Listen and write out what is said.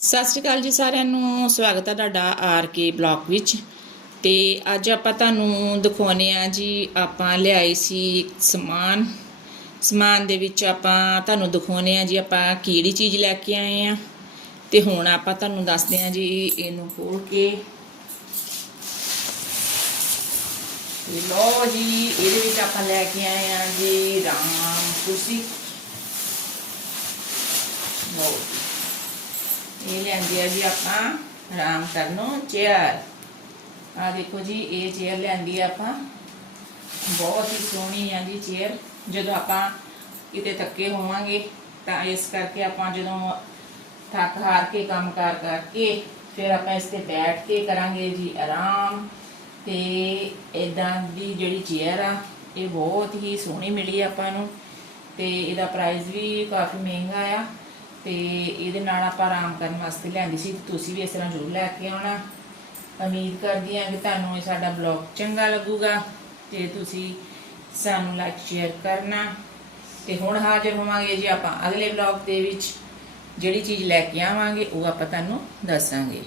ਸਤਿ ਸ਼੍ਰੀ ਅਕਾਲ ਜੀ ਸਾਰਿਆਂ ਨੂੰ, ਸਵਾਗਤ ਹੈ ਤੁਹਾਡਾ ਆਰ ਕੇ ਬਲੌਗ ਵਿੱਚ। ਤੇ ਅੱਜ ਆਪਾਂ ਤੁਹਾਨੂੰ ਦਿਖਾਉਨੇ ਆ ਜੀ, ਆਪਾਂ ਲਿਆਏ ਸੀ ਸਮਾਨ। ਸਮਾਨ ਦੇ ਵਿੱਚ ਆਪਾਂ ਤੁਹਾਨੂੰ ਦਿਖਾਉਨੇ ਆ ਜੀ, ਆਪਾਂ ਕਿਹੜੀ ਚੀਜ਼ ਲੈ ਕੇ ਆਏ ਆ। ਤੇ ਹੁਣ ਆਪਾਂ ਤੁਹਾਨੂੰ ਦੱਸਦੇ ਆ ਜੀ, ਇਹਨੂੰ ਖੋਲ ਕੇ। ਤੇ ਲੋ ਜੀ, ਇਹਦੇ ਵਿੱਚ ਆਪਾਂ ਲੈ ਕੇ ਆਏ ਆ ਜੀ, ਰਾਮ ਕੁਰਸੀ। ਲਓ ਇਹ ਲੈਂਦੀ ਆ ਜੀ ਆਪਾਂ ਆਰਾਮ ਕਰਨ ਨੂੰ ਚੇਅਰ। ਆ ਦੇਖੋ ਜੀ, ਇਹ ਚੇਅਰ ਲੈਂਦੀ ਆ ਆਪਾਂ। ਬਹੁਤ ਹੀ ਸੋਹਣੀ ਆ ਜੀ ਚੇਅਰ। ਜਦੋਂ ਆਪਾਂ ਕਿਤੇ ਥੱਕੇ ਹੋਵਾਂਗੇ, ਤਾਂ ਇਸ ਕਰਕੇ ਆਪਾਂ ਜਦੋਂ ਥੱਕ ਹਾਰ ਕੇ ਕੰਮ ਕਾਰ ਕਰਕੇ ਫਿਰ ਆਪਾਂ ਇਸ ਤੇ ਬੈਠ ਕੇ ਕਰਾਂਗੇ ਜੀ ਆਰਾਮ। ਤੇ ਇਦਾਂ ਦੀ ਜਿਹੜੀ ਚੇਅਰ ਆ, ਇਹ ਬਹੁਤ ਹੀ ਸੋਹਣੀ ਮਿਲੀ ਆਪਾਂ ਨੂੰ। ਤੇ ਇਹਦਾ ਪ੍ਰਾਈਸ ਵੀ ਕਾਫੀ ਮਹਿੰਗਾ ਆ। ਤੇ ਇਹਦੇ ਨਾਲ ਆਪਾਂ ਆਰਾਮ ਕਰਨ ਵਾਸਤੇ ਲਿਆਂਦੀ ਸੀ। ਤੁਸੀਂ ਵੀ ਇਸ ਤਰ੍ਹਾਂ ਜ਼ਰੂਰ ਲੈ ਕੇ ਆਉਣਾ। ਉਮੀਦ ਕਰਦੀ ਹਾਂ ਕਿ ਤੁਹਾਨੂੰ ਇਹ ਸਾਡਾ ਬਲੌਗ ਚੰਗਾ ਲੱਗੂਗਾ। ਤੇ ਤੁਸੀਂ ਸਾਨੂੰ ਲਾਈਕ ਸ਼ੇਅਰ ਕਰਨਾ। ਤੇ ਹੁਣ ਹਾਜ਼ਰ ਹੋਵਾਂਗੇ ਜੀ ਆਪਾਂ ਅਗਲੇ ਬਲੌਗ ਦੇ ਵਿੱਚ। ਜਿਹੜੀ ਚੀਜ਼ ਲੈ ਕੇ ਆਵਾਂਗੇ, ਉਹ ਆਪਾਂ ਤੁਹਾਨੂੰ ਦੱਸਾਂਗੇ।